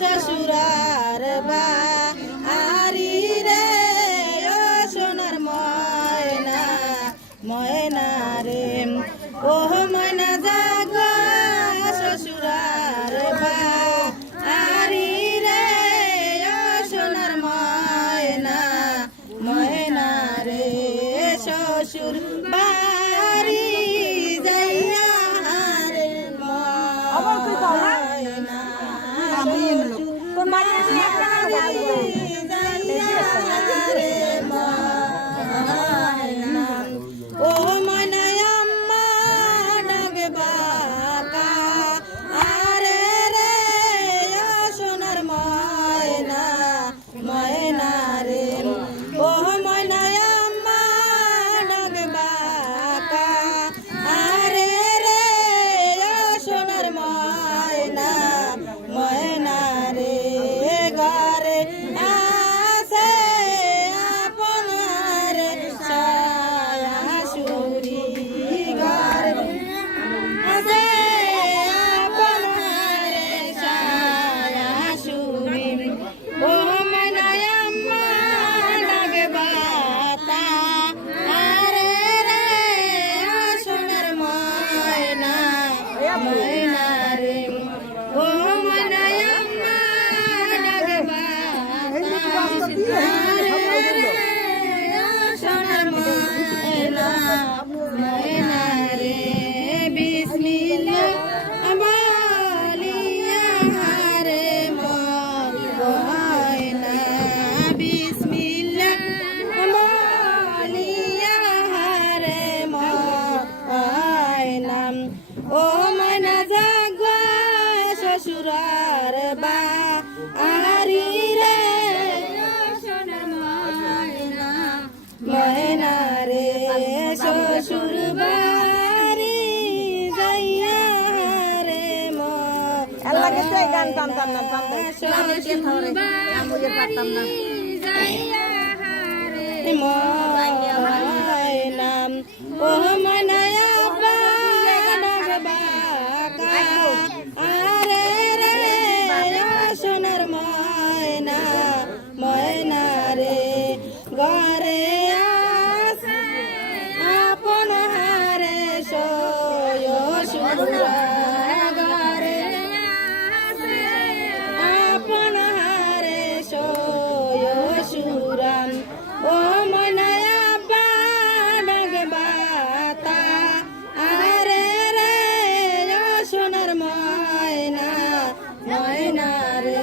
শ্বশুরার বাড়ি রে ও সোনার ময়না ময়না রে ও ময়না জাগো শ্বশুরার বাড়ি রে ও সোনার ময়না ময়না রে শ্বশুর বাড়ি যাইয়া রে ময়না ও ময়না আম্মা ডাকে বাকা আরে রে সোনার ময়না ময়না রে ও ময়না আম্মা ডাকে বাকা আরে রে সোনার ময়না ময়না রে ঘরে আছে আপনার শাশুড়ি ঘরে আছে আপনার শাশুড়ি ও ময়না আম্মা ডাকে বাতা আরে রে সোনার ময়না ময়না রে ও ময়না আম্মা ডাকে বাতা আরে রে সোনার ময়না ময়না রে বিসমিল্লাহ বলিয়া রে ময়না বিসমিল্লাহ বলিয়া রে ময়না ও ময়না জাগো শ্বশুরার বাড়ি রে সোনার ময়না ময়না রে শ্বশুর বাড়ি যাইয়া রে ময়না ও ময়না আব্বা ডাকে বাকা আরে রে সোনার ময়না ময়না রে ঘরে আছে আপন হারে শ্বশুরা ঘরে আছে আপন হারে শ্বশুরা ও ময়না আব্বা ডাকে বাতা আরে রে সোনার ময়না ময়না রে